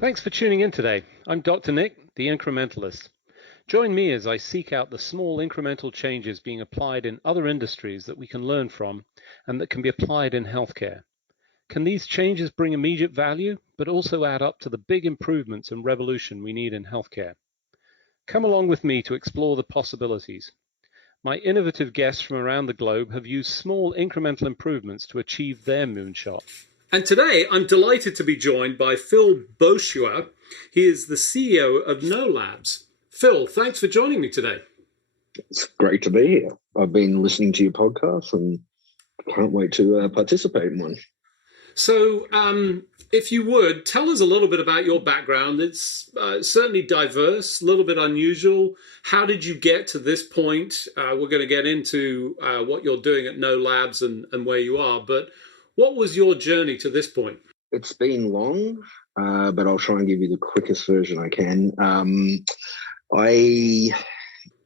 Thanks for tuning in today. I'm Dr. Nick, the Incrementalist. Join me as I seek out the small incremental changes being applied in other industries that we can learn from and that can be applied in healthcare. Can these changes bring immediate value, but also add up to the big improvements and revolution we need in healthcare? Come along with me to explore the possibilities. My innovative guests from around the globe have used small incremental improvements to achieve their moonshot. And today, I'm delighted to be joined by Phil Bosua. He is the CEO of Know Labs. Phil, thanks for joining me today. It's great to be here. I've been listening to your podcast and can't wait to participate in one. So, if you would, tell us a little bit about your background. It's certainly diverse, a little bit unusual. How did you get to this point? We're going to get into what you're doing at Know Labs and where you are, but what was your journey to this point? It's been long, but I'll try and give you the quickest version I can. I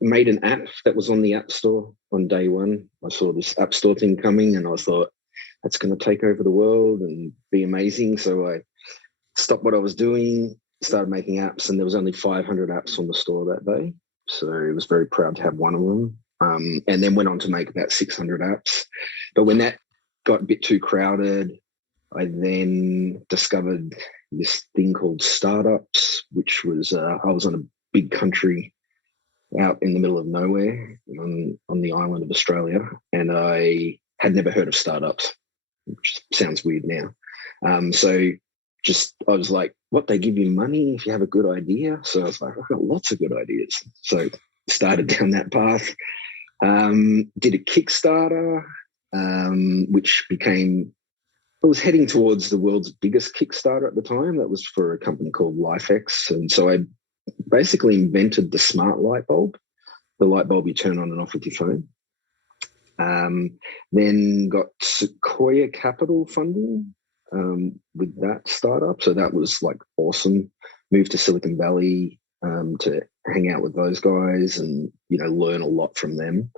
made an app that was on the App Store on day one. I saw this App Store thing coming and I thought, that's going to take over the world and be amazing. So I stopped what I was doing, started making apps, and there was only 500 apps on the store that day. So I was very proud to have one of them. And then went on to make about 600 apps. But when that got a bit too crowded, I then discovered this thing called startups, which was, I was on a big country out in the middle of nowhere on the island of Australia. And I had never heard of startups, which sounds weird now. I was like, what, they give you money if you have a good idea? So I was like, I've got lots of good ideas. So started down that path, did a Kickstarter, which became, I was heading towards the world's biggest Kickstarter at the time. That was for a company called LIFX. And so I basically invented the smart light bulb, the light bulb you turn on and off with your phone. Then got Sequoia Capital funding with that startup. So that was like awesome. Moved to Silicon Valley to hang out with those guys and, learn a lot from them.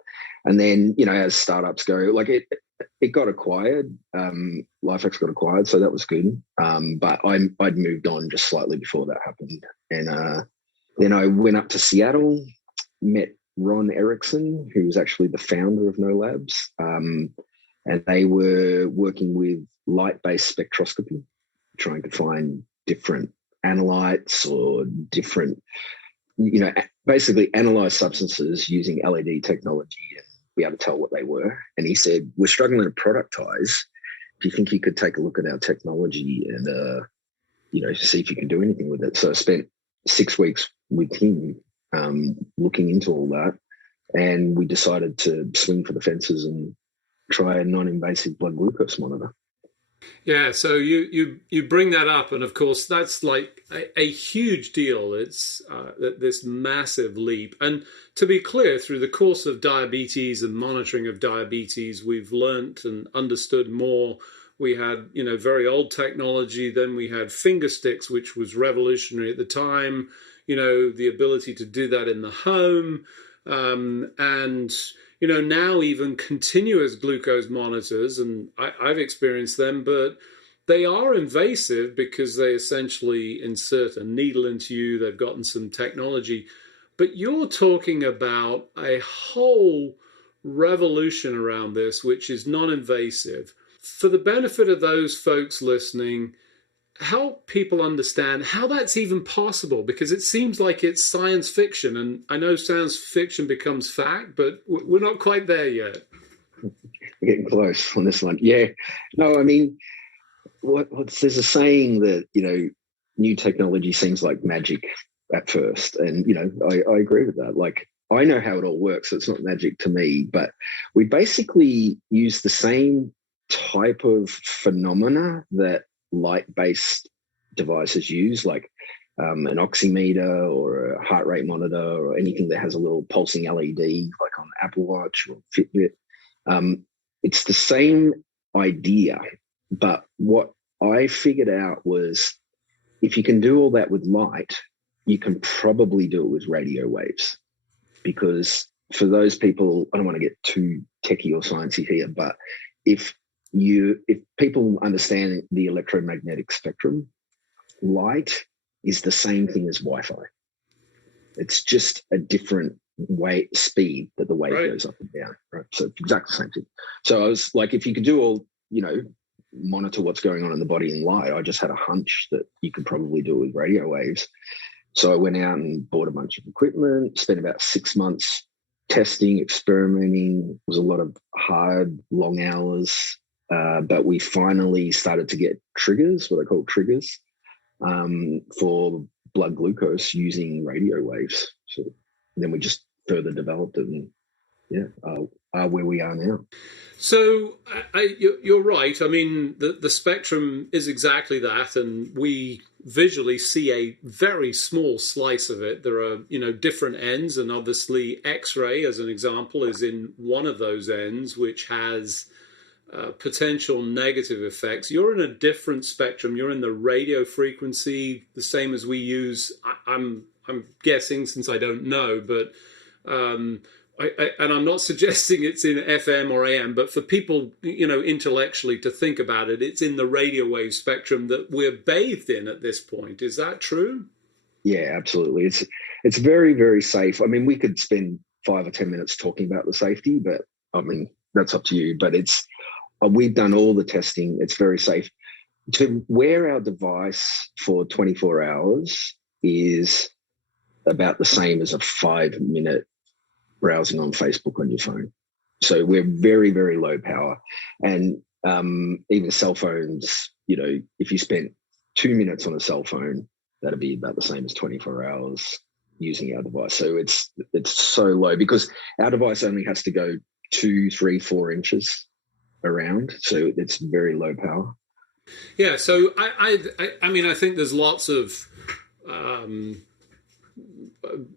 And then, as startups go, like it got acquired. LifeX got acquired, so that was good. But I'd moved on just slightly before that happened. And then I went up to Seattle, met Ron Erickson, who was actually the founder of Know Labs. And they were working with light-based spectroscopy, trying to find different analytes or different, basically analyze substances using LED technology and be able to tell what they were. And he said, we're struggling to productize. Do you think you could take a look at our technology and, see if you can do anything with it? So I spent 6 weeks with him looking into all that. And we decided to swing for the fences and try a non-invasive blood glucose monitor. Yeah, so you bring that up, and of course that's like a huge deal. It's this massive leap. And to be clear, through the course of diabetes and monitoring of diabetes, we've learnt and understood more. We had, very old technology. Then we had finger sticks, which was revolutionary at the time. The ability to do that in the home, and now even continuous glucose monitors, and I've experienced them, but they are invasive because they essentially insert a needle into you. They've gotten some technology. But you're talking about a whole revolution around this, which is non-invasive. For the benefit of those folks listening, help people understand how that's even possible, because it seems like it's science fiction, and I know science fiction becomes fact, but we're not quite there yet. We're getting close on this one. Yeah. No, I mean, there's a saying that, new technology seems like magic at first. And, I agree with that. Like, I know how it all works, so it's not magic to me, but we basically use the same type of phenomena that light-based devices use, like an oximeter or a heart rate monitor or anything that has a little pulsing LED, like on Apple Watch or Fitbit. It's the same idea, but what I figured out was if you can do all that with light, you can probably do it with radio waves. Because for those people, I don't want to get too techie or sciencey here, but if people understand the electromagnetic spectrum, light is the same thing as Wi-Fi. It's just a different speed that the wave goes up and down, right? So exactly the same thing. So I was like, if you could do all, monitor what's going on in the body in light, I just had a hunch that you could probably do it with radio waves. So I went out and bought a bunch of equipment, spent about 6 months testing, experimenting. It was a lot of hard, long hours, but we finally started to get triggers, what I call triggers, for blood glucose using radio waves. So then we just further developed it and are where we are now. So you're right. I mean, the spectrum is exactly that, and we visually see a very small slice of it. There are, different ends, and obviously X-ray, as an example, is in one of those ends, which has potential negative effects. You're in a different spectrum. You're in the radio frequency, the same as we use. I'm guessing, since I don't know, but and I'm not suggesting it's in FM or AM, but for people, intellectually to think about it, it's in the radio wave spectrum that we're bathed in at this point. Is that true? Yeah, absolutely. It's very, very safe. I mean, we could spend 5 or 10 minutes talking about the safety, but I mean, that's up to you. But we've done all the testing. It's very safe. To wear our device for 24 hours is about the same as a 5-minute browsing on Facebook on your phone. So we're very, very low power. And even cell phones, if you spent 2 minutes on a cell phone, that'd be about the same as 24 hours using our device. So it's so low because our device only has to go 2, 3, 4 inches around. So it's very low power. Yeah. So I mean, I think there's lots of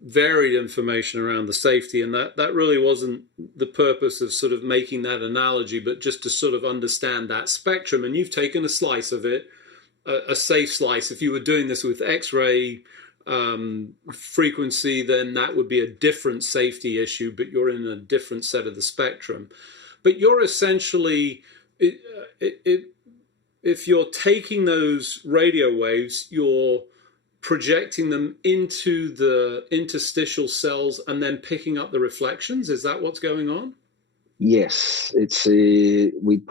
varied information around the safety, and that really wasn't the purpose of sort of making that analogy, but just to sort of understand that spectrum. And you've taken a slice of it, a safe slice. If you were doing this with X-ray frequency, then that would be a different safety issue, but you're in a different set of the spectrum. But you're essentially, if you're taking those radio waves, you're projecting them into the interstitial cells and then picking up the reflections. Is that what's going on? Yes, we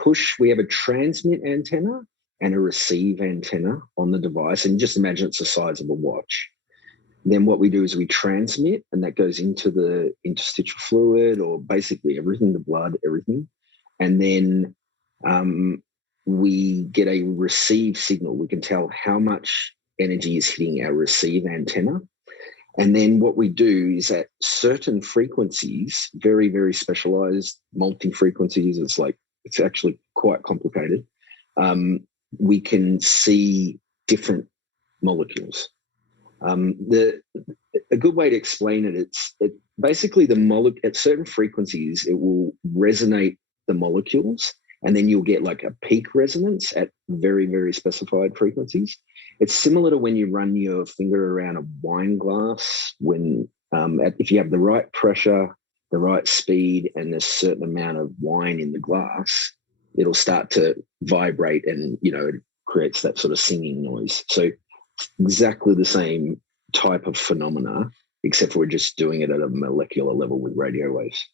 have a transmit antenna and a receive antenna on the device, and just imagine it's the size of a watch. Then what we do is we transmit, and that goes into the interstitial fluid, or basically everything, the blood, everything. And then we get a receive signal. We can tell how much energy is hitting our receive antenna. And then what we do is at certain frequencies, very, very specialized multi-frequencies, it's actually quite complicated. We can see different molecules. A good way to explain it, basically at certain frequencies, it will resonate the molecules, and then you'll get like a peak resonance at very, very specified frequencies. It's similar to when you run your finger around a wine glass, if you have the right pressure, the right speed, and a certain amount of wine in the glass, it'll start to vibrate, and it creates that sort of singing noise. So exactly the same type of phenomena, except for we're just doing it at a molecular level with radio waves.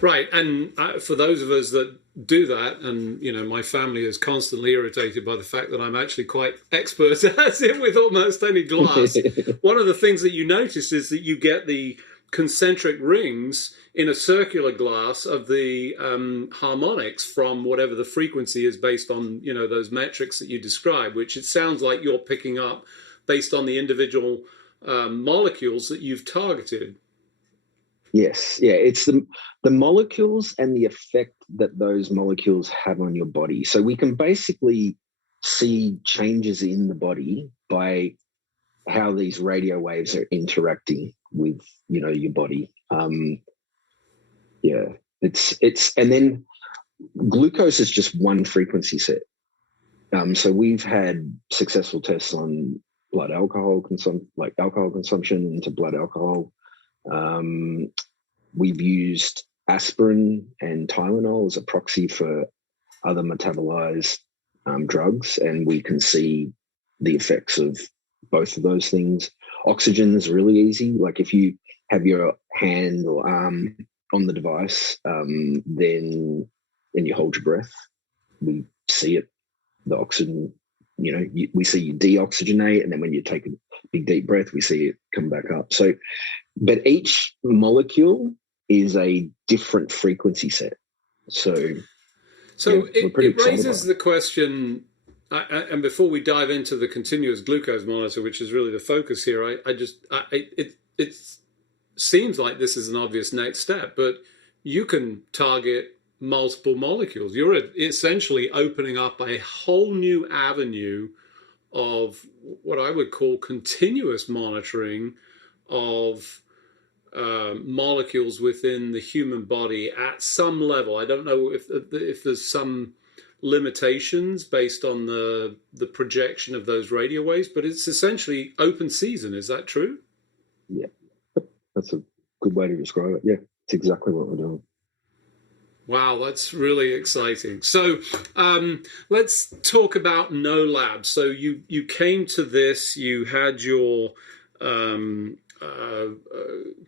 Right. And for those of us that do that, and, my family is constantly irritated by the fact that I'm actually quite expert at it with almost any glass. One of the things that you notice is that you get the concentric rings in a circular glass of the harmonics from whatever the frequency is based on, those metrics that you describe, which it sounds like you're picking up based on the individual molecules that you've targeted. Yes, yeah, it's the molecules and the effect that those molecules have on your body. So we can basically see changes in the body by how these radio waves are interacting with, your body. It's and then glucose is just one frequency set. So we've had successful tests on blood alcohol consumption into blood alcohol. We've used aspirin and Tylenol as a proxy for other metabolized drugs, and we can see the effects of both of those things. Oxygen is really easy. Like if you have your hand or arm on the device, then and you hold your breath, we see it, the oxygen, we see you deoxygenate, and then when you take a big deep breath, we see it come back up. So, but each molecule is a different frequency set. So it raises the question, and before we dive into the continuous glucose monitor, which is really the focus here, it seems like this is an obvious next step, but you can target multiple molecules. You're essentially opening up a whole new avenue of what I would call continuous monitoring of molecules within the human body at some level. I don't know if there's some limitations based on the projection of those radio waves, but it's essentially open season. Is that true? Yeah, that's a good way to describe it. Yeah, it's exactly what we're doing. Wow, that's really exciting. So let's talk about No Labs. So you came to this, you had your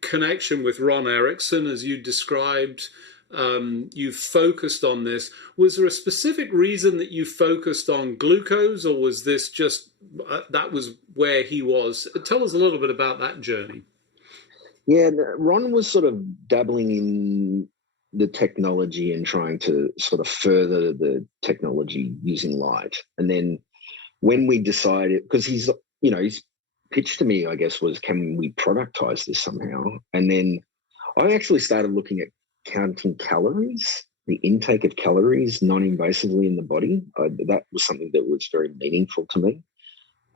connection with Ron Erickson, as you described. You focused on this. Was there a specific reason that you focused on glucose, or was this just that was where he was? Tell us a little bit about that journey. Yeah, Ron was sort of dabbling in the technology and trying to sort of further the technology using light. And then when we decided, because his pitch to me, I guess, was, can we productize this somehow? And then I actually started looking at counting calories, the intake of calories non-invasively in the body. That was something that was very meaningful to me.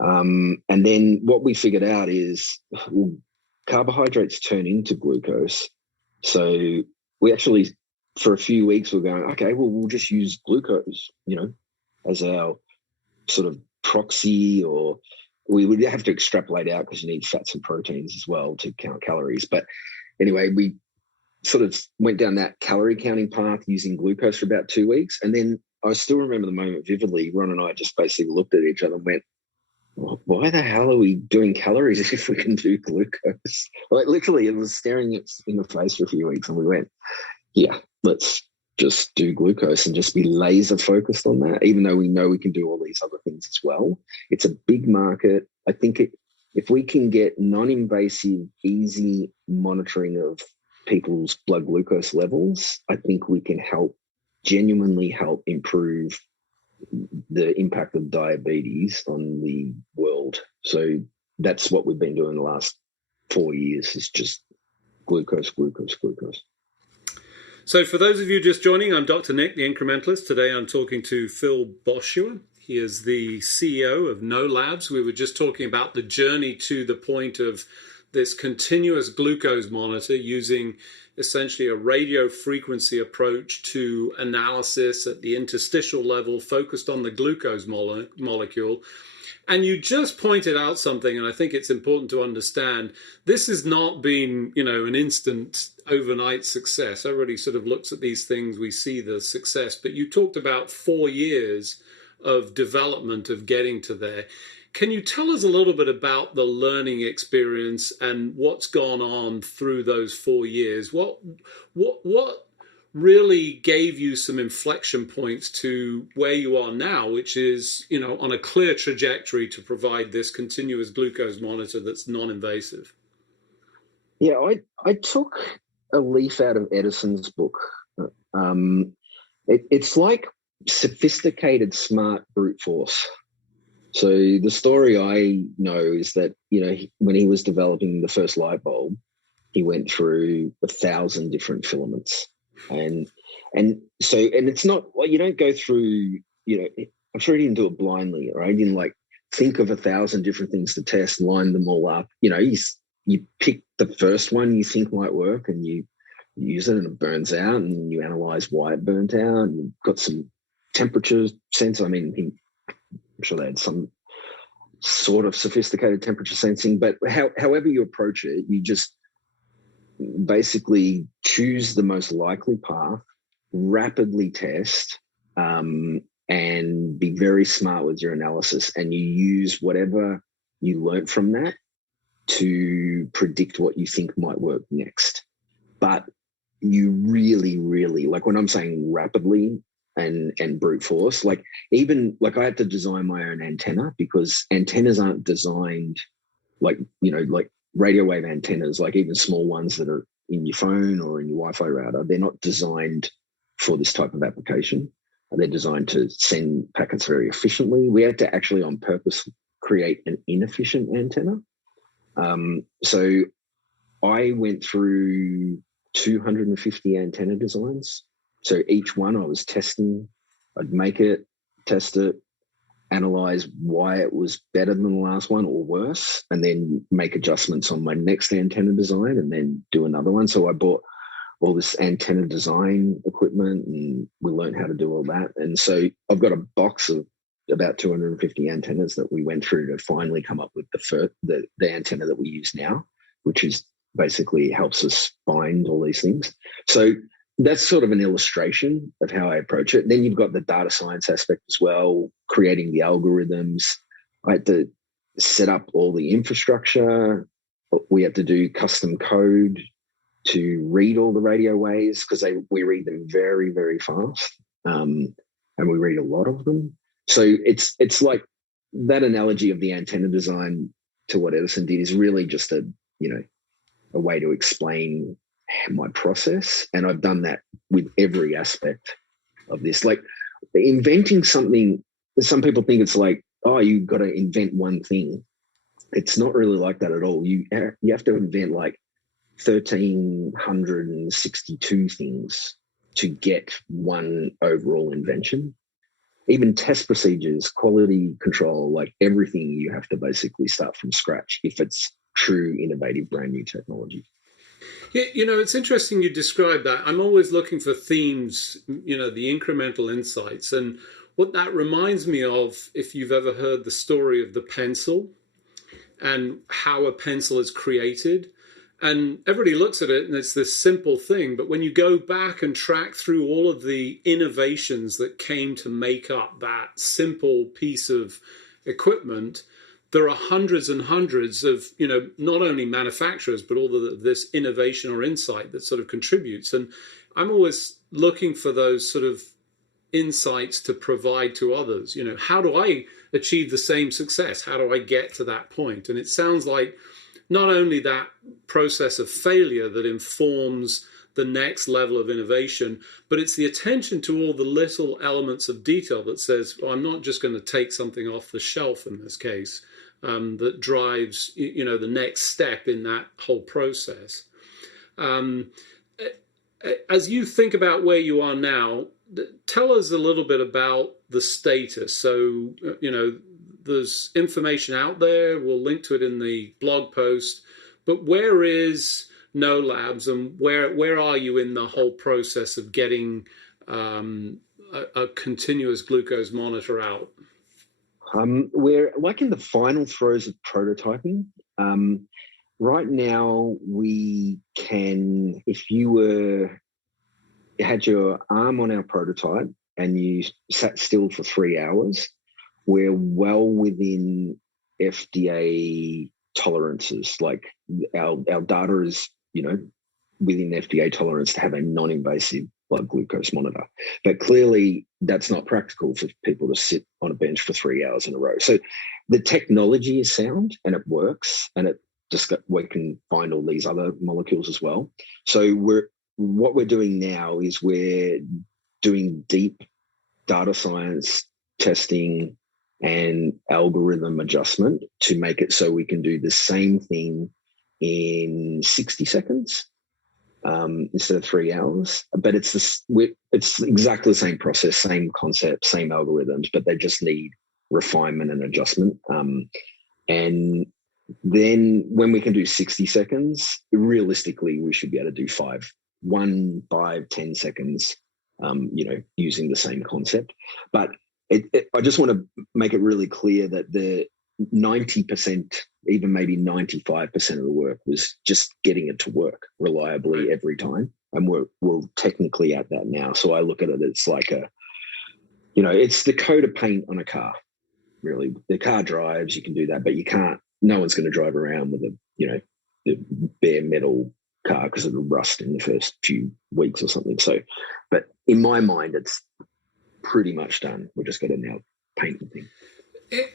And then what we figured out is, well, carbohydrates turn into glucose. So we actually, for a few weeks, we're going, okay, well, we'll just use glucose, as our sort of proxy, or we would have to extrapolate out because you need fats and proteins as well to count calories. But anyway, we sort of went down that calorie counting path using glucose for about 2 weeks. And then I still remember the moment vividly. Ron and I just basically looked at each other and went, why the hell are we doing calories if we can do glucose? Like literally, it was staring us in the face for a few weeks, and we went, yeah, let's just do glucose and just be laser focused on that, even though we know we can do all these other things as well. It's a big market. I think if we can get non-invasive, easy monitoring of people's blood glucose levels, I think we can genuinely help improve the impact of diabetes on the world. So that's what we've been doing the last 4 years, is just glucose. So for those of you just joining, I'm Dr. Nick, the Incrementalist. Today I'm talking to Phil Bosua. He is the CEO of No Labs. We were just talking about the journey to the point of this continuous glucose monitor using essentially a radio frequency approach to analysis at the interstitial level, focused on the glucose molecule. And you just pointed out something, and I think it's important to understand. This has not been, an instant overnight success. Everybody sort of looks at these things, we see the success, but you talked about 4 years of development of getting to there. Can you tell us a little bit about the learning experience and what's gone on through those 4 years? What really gave you some inflection points to where you are now, which is, on a clear trajectory to provide this continuous glucose monitor that's non-invasive? Yeah, I took a leaf out of Edison's book. It's like sophisticated, smart brute force. So the story I know is that, when he was developing the first light bulb, he went through 1,000 different filaments. And it's not, well, you don't go through, I'm sure he didn't do it blindly, right? He didn't think of 1,000 different things to test, line them all up. You pick the first one you think might work, and you use it and it burns out, and you analyze why it burnt out, and you've got some temperature sensor. I mean, I'm sure they had some sort of sophisticated temperature sensing, but however you approach it, you just basically choose the most likely path, rapidly test, and be very smart with your analysis. And you use whatever you learn from that to predict what you think might work next. But you really, really, like when I'm saying rapidly and brute force, like even like I had to design my own antenna because antennas aren't designed like, like radio wave antennas, like even small ones that are in your phone or in your Wi-Fi router, they're not designed for this type of application. They're designed to send packets very efficiently. We had to actually on purpose create an inefficient antenna. So I went through 250 antenna designs. So each one I was testing. I'd make it, test it, analyze why it was better than the last one or worse, and then make adjustments on my next antenna design and then do another one. So I bought all this antenna design equipment and we learned how to do all that. And so I've got a box of about 250 antennas that we went through to finally come up with the antenna that we use now, which is basically helps us find all these things. So that's sort of an illustration of how I approach it. Then you've got the data science aspect as well, creating the algorithms. I had to set up all the infrastructure. We had to do custom code to read all the radio waves because we read them very, very fast, and we read a lot of them. So it's like that analogy of the antenna design to what Edison did is really just a way to explain my process. And I've done that with every aspect of this. Like inventing something, some people think it's like, oh, you've got to invent one thing. It's not really like that at all. You have to invent like 1,362 things to get one overall invention. Even test procedures, quality control, like everything you have to basically start from scratch if it's true, innovative, brand new technology. Yeah, it's interesting you describe that. I'm always looking for themes, the incremental insights. And what that reminds me of, if you've ever heard the story of the pencil and how a pencil is created. And everybody looks at it and it's this simple thing. But when you go back and track through all of the innovations that came to make up that simple piece of equipment, there are hundreds and hundreds of, not only manufacturers, but all this innovation or insight that sort of contributes. And I'm always looking for those sort of insights to provide to others. How do I achieve the same success? How do I get to that point? And it sounds like not only that process of failure that informs the next level of innovation, but it's the attention to all the little elements of detail that says, well, I'm not just going to take something off the shelf in this case, that drives, the next step in that whole process. As you think about where you are now, tell us a little bit about the status. So, there's information out there. We'll link to it in the blog post. But where is No Labs, and where are you in the whole process of getting a continuous glucose monitor out? We're like in the final throes of prototyping. Right now, we can, if you had your arm on our prototype and you sat still for 3 hours, we're well within FDA tolerances. Like our data is, within FDA tolerance to have a non-invasive blood glucose monitor. But clearly that's not practical for people to sit on a bench for 3 hours in a row. So the technology is sound and it works, and we can find all these other molecules as well. So what we're doing now is we're doing deep data science testing and algorithm adjustment to make it so we can do the same thing in 60 seconds instead of 3 hours. But it's exactly the same process, same concept, same algorithms, but they just need refinement and adjustment. And then when we can do 60 seconds, realistically, we should be able to do 10 seconds, using the same concept. But I just want to make it really clear that the 90%, even maybe 95% of the work was just getting it to work reliably every time. And we're technically at that now. So I look at it, it's like it's the coat of paint on a car, really. The car drives, you can do that, but you can't no one's going to drive around with a bare metal car because it'll rust in the first few weeks or something. So, but in my mind, it's pretty much done. We're just going to now paint the thing.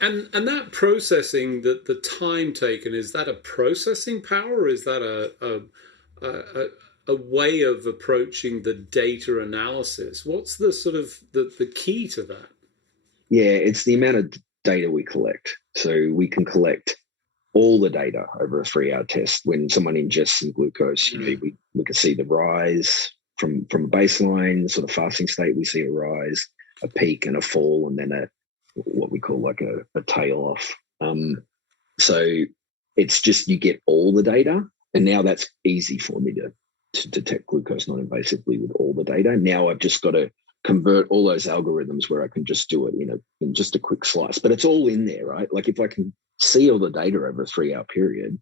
And that processing, the time taken, is that a processing power, or is that a way of approaching the data analysis? What's the sort of the key to that? Yeah, it's the amount of data we collect. So we can collect all the data over a 3-hour test. When someone ingests some glucose, we can see the rise from a baseline sort of fasting state. We see a rise, a peak, and a fall, and then what we call like a tail off. So it's just you get all the data, and now that's easy for me to detect glucose non-invasively with all the data. Now I've just got to convert all those algorithms where I can just do it in just a quick slice. But it's all in there, right? Like if I can see all the data over a 3-hour period,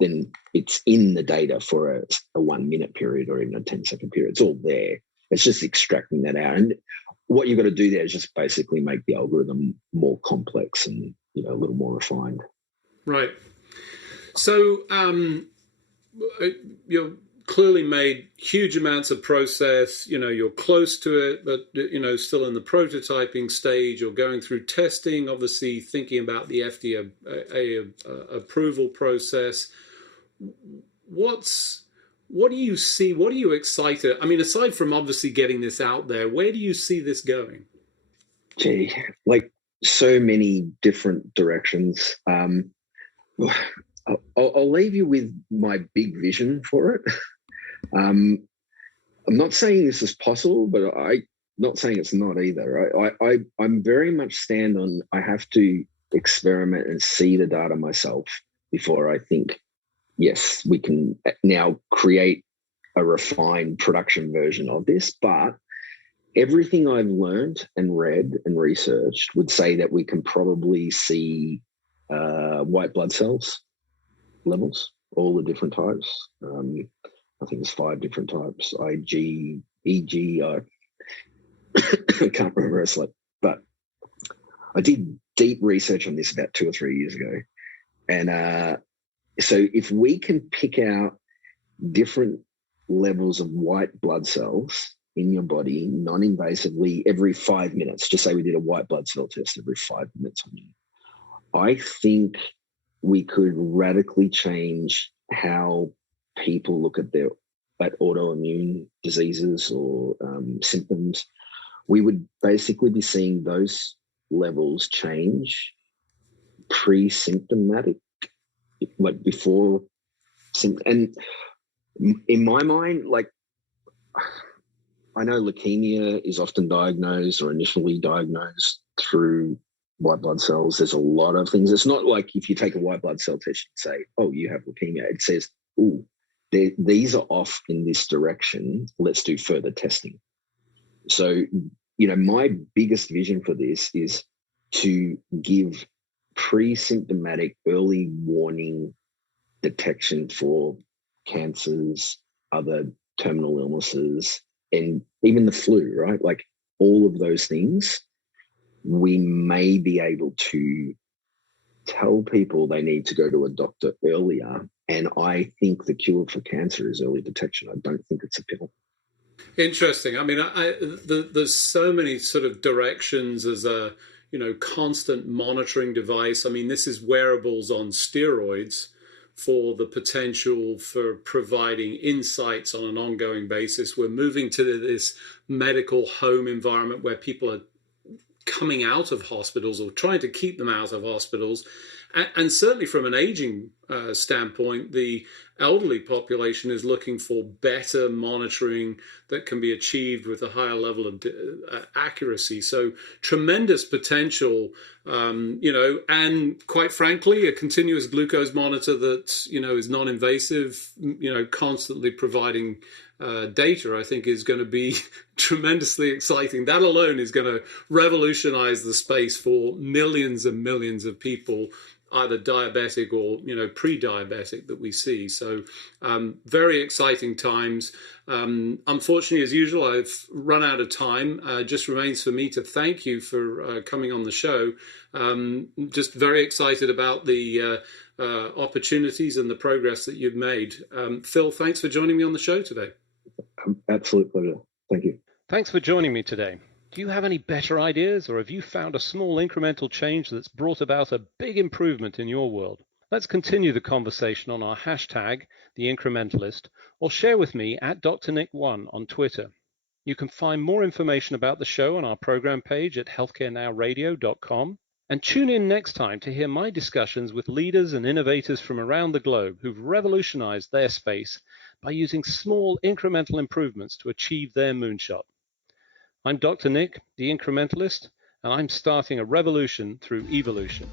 then it's in the data for a 1-minute period or even a 10-second period. It's all there. It's just extracting that out. And what you've got to do there is just basically make the algorithm more complex and a little more refined. Right. So you're clearly made huge amounts of process. You're close to it, but still in the prototyping stage. You're going through testing, obviously thinking about the FDA approval process. What do you see? What are you excited? I mean, aside from obviously getting this out there, where do you see this going? Gee, like so many different directions. I'll leave you with my big vision for it. I'm not saying this is possible, but I'm not saying it's not either. I'm very much stand on I have to experiment and see the data myself before I think, yes, we can now create a refined production version of this. But everything I've learned and read and researched would say that we can probably see white blood cells levels, all the different types. I think there's 5 different types, IG, EG, I can't remember. It's like, but I did deep research on this about 2 or 3 years ago. And so if we can pick out different levels of white blood cells in your body non-invasively every 5 minutes, just say we did a white blood cell test every 5 minutes on you, I think we could radically change how people look at autoimmune diseases or symptoms. We would basically be seeing those levels change pre-symptomatic, like before. And in my mind, like I know leukemia is often diagnosed or initially diagnosed through white blood cells. There's a lot of things. It's not like if you take a white blood cell test, you say, oh, you have leukemia. It says, oh, these are off in this direction. Let's do further testing. So, my biggest vision for this is to give pre-symptomatic early warning detection for cancers, other terminal illnesses, and even the flu, right? Like all of those things, we may be able to tell people they need to go to a doctor earlier. And I think the cure for cancer is early detection. I don't think it's a pill. Interesting. I mean, there's so many sort of directions as a, constant monitoring device. I mean, this is wearables on steroids for the potential for providing insights on an ongoing basis. We're moving to this medical home environment where people are coming out of hospitals or trying to keep them out of hospitals. And certainly from an aging standpoint, the elderly population is looking for better monitoring that can be achieved with a higher level of accuracy. So tremendous potential, and quite frankly, a continuous glucose monitor that, is non-invasive, constantly providing data, I think is going to be tremendously exciting. That alone is going to revolutionize the space for millions and millions of people either diabetic or pre-diabetic that we see. So very exciting times. Unfortunately, as usual, I've run out of time. Just remains for me to thank you for coming on the show. Just very excited about the opportunities and the progress that you've made. Phil, thanks for joining me on the show today. Absolute pleasure. Thank you. Thanks for joining me today. Do you have any better ideas, or have you found a small incremental change that's brought about a big improvement in your world? Let's continue the conversation on our hashtag, the Incrementalist, or share with me at DrNick1 on Twitter. You can find more information about the show on our program page at healthcarenowradio.com, and tune in next time to hear my discussions with leaders and innovators from around the globe who've revolutionized their space by using small incremental improvements to achieve their moonshot. I'm Dr. Nick, the Incrementalist, and I'm starting a revolution through evolution.